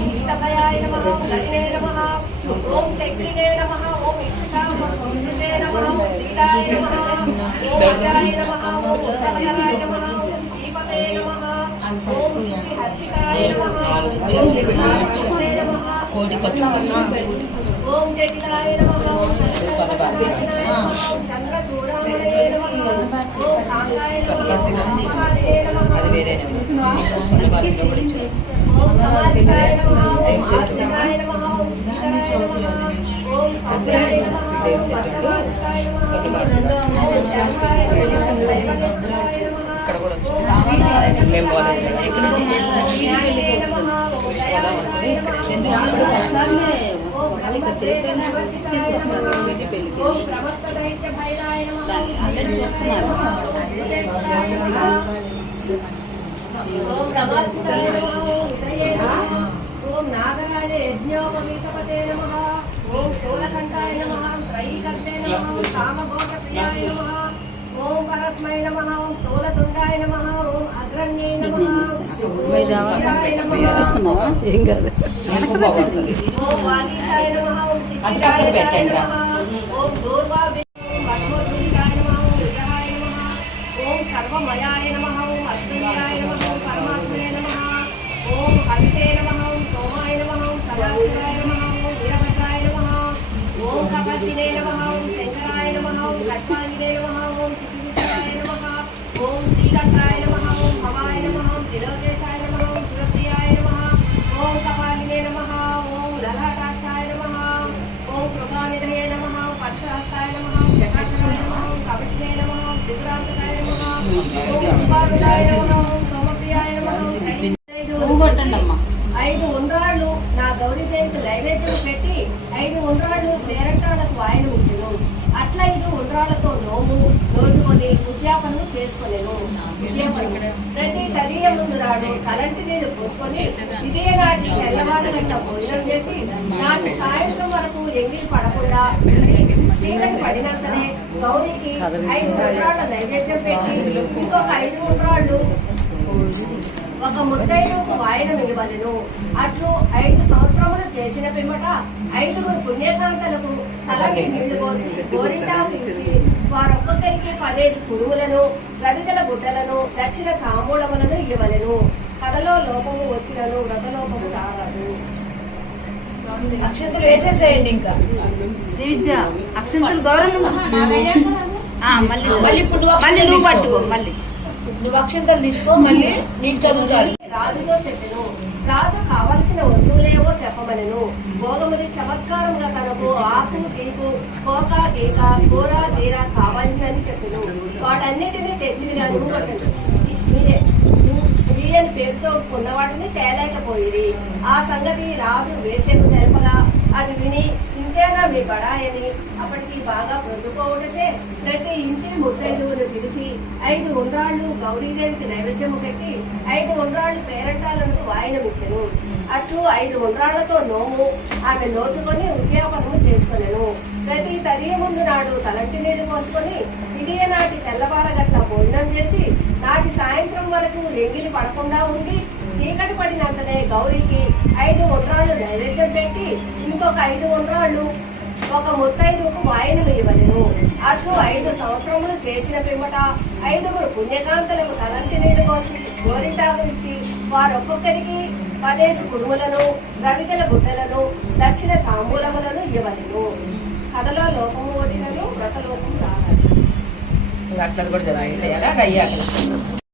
ఓం గీతకయాయ నమః ఓం నమః ఓం చక్రిణే నమః ఓం ఇక్షామృతే నమః ఓం శ్రీరాయ నమః ఓం అజాయ నమః ఓం ఉత్తరాయ నమః ఓం శ్రీపతే నమః ఓం శ్రీ హర్షికాయ నమః ఓం విఘ్నాక్షరే నమః కోటి పసుపు ఓం జటిలాయ నమః ఓం చంద్రచూడామణే నమః ఓం కాంతాయ నమః అది ఇక్కడ కూడా మేము ఇక్కడ నమః ఓం బ్రహ్మదేవ నివర్జితాయ నమః ఓం ప్రవక్త దైత్య భైరాయ నమః అందరూ చూస్తున్నారు. ఓం నమార్చితాయ నమః ఓం ఉదయే నమః ఓం నాగరాజ యజ్ఞోపవీతపతే నమః. ఓం స్థూలకంఠాయ నమః. త్రైకర్తే నమః. కామభోగ ప్రియాయ నమః. ఓం పరస్మై నమః. ఓం స్థూలతుండాయ నమః. ఓం అగ్రణ్యే ఏం కాదు. ఓం వాగీశాయ ఓం ఓం దూర్వా నమః. ఓం సర్వమయాయ నమః. ఓం కపర్దినే ఓం శంకరాయ నమః ఓం కట్వాంగినే నమః ఓం సిద్ధివిషయాయ నమః ఓం శ్రీకంఠాయ నమః ఓం భవాయ నమః ఓం త్రిలోకేశాయ నమః ఓం శివప్రియాయ నమః ఓం కపాలినే నమః ఓం లలాటాక్షాయ నమః ఓం కృపానిధయే నమః పక్షహస్తాయ నమః కవచనే త్రిపురాంతకాయ ఓం పుష్పారుడాయ నమః ఓం సోమప్రియాయ నమః ఓం పువ్వు కొట్టండి అమ్మా. ఐదు ఉండ్రాళ్ళు నా గౌరీదేవికి నైవేద్యం పెట్టి ఐదు ఉండ్రాళ్ళు పేరంటాలకు వాయన ఉంచెను అట్లా ఐదు ఉండ్రాళ్ళతో నోము రోజుకొని ఉద్యాపనము చేసుకొనెను ఉద్యాపనము. ప్రతి తదియ ముందు నాడు కలంటి నీళ్ళు పోసుకొని ఇదే నాటి తెల్లవారు గంట భోజనం చేసి నాటి సాయంత్రం వరకు ఎంగిలి పడకుండా చీకటి పడినంతనే గౌరీకి ఐదు ఉండ్రాళ్ళ నైవేద్యం పెట్టి ఇంకొక ఐదు ఉండ్రాళ్ళు ఒక ముద్దైదుకు వాయనం మిగవలను అట్లు ఐదు సంవత్సరములు చేసిన పిమ్మట ఐదుగురు పుణ్యకాంతలకు తలకి నీళ్ళు పోసి గోరింటాకు ఇచ్చి పదేసి కురువులను రవికల గుడ్డలను దక్షిణ తాంబూలములను ఇవ్వలను. కథలో లోపము వచ్చినను వ్రతలోపము రాగదు అక్షంతలు వేసేసేయండి ఇంకా. శ్రీ విద్య అక్షంతలు గౌరవం. ఆ, మళ్ళీ మళ్ళీ ఇప్పుడు నువ్వు మళ్ళీ అక్షంతలు నువ్వు తీసుకో. పట్టుకో మళ్ళీ. నువ్వు అక్షంతలు తీసుకో మళ్ళీ నీకు చదువుతారు. రాజుతో చెప్పెను. రాజు కావలసిన వస్తువులేవో చెప్పమనెను. భోగముది చమత్కారముగా తనకు ఆకు దీపు కోక గీక కూర గీర అని చెప్పెను వాటన్నిటినీ తెచ్చి గాను మీరే. వీరని పేరుతో కొన్నవాటిని తేలేకపోయి తేలేకపోయింది ఆ సంగతి రాజు వేసేది తెలపలా అది విని ఇంతేనా మీ బడాయని అప్పటికి బాగా పొందుకోవటచే ప్రతి ఇంటి ముత్తైదువును పిలిచి ఐదు ఉండ్రాళ్ళు గౌరీదేవికి నైవేద్యము పెట్టి ఐదు ఉండ్రాళ్ళు పేరంటాలను వాయనమిచ్చెను. అట్లు ఐదు ఉండ్రాళ్ళతో నోము ఆమె నోచుకొని ఉద్యాపనము చేసుకొనెను. ప్రతి తదియ ముందు నాడు తలంటి నీళ్ళు పోసుకొని ఇదే నాటి తెల్లవారగట్ల భోజనం చేసి నాటి సాయంత్రం వరకు ఎంగిలి పడకుండా ఉండి చీకటి పడినంతనే గౌరీకి ఐదు ఉండ్రాళ్ళు నైవేద్యం పెట్టి ఇంకొక ఐదు ఉండ్రాళ్ళు ఒక ముత్తైదుకు వాయనం ఇవ్వలేను అట్లు ఐదు సంవత్సరములు చేసిన పిమ్మట ఐదుగురు పుణ్యకాంతలకు తలంటి నీళ్ళు పోసి గోరింటాకు ఇచ్చి వారు ఒక్కొక్కరికి పదేసి కుడుములను రవికల గుడ్డలను దక్షిణ తాంబూలములను ఇవ్వలేను. కథలో లోపము వచ్చినను వ్రతలోపము లోపము ఇంకా అట్లా కూడా చదివేసేయాలా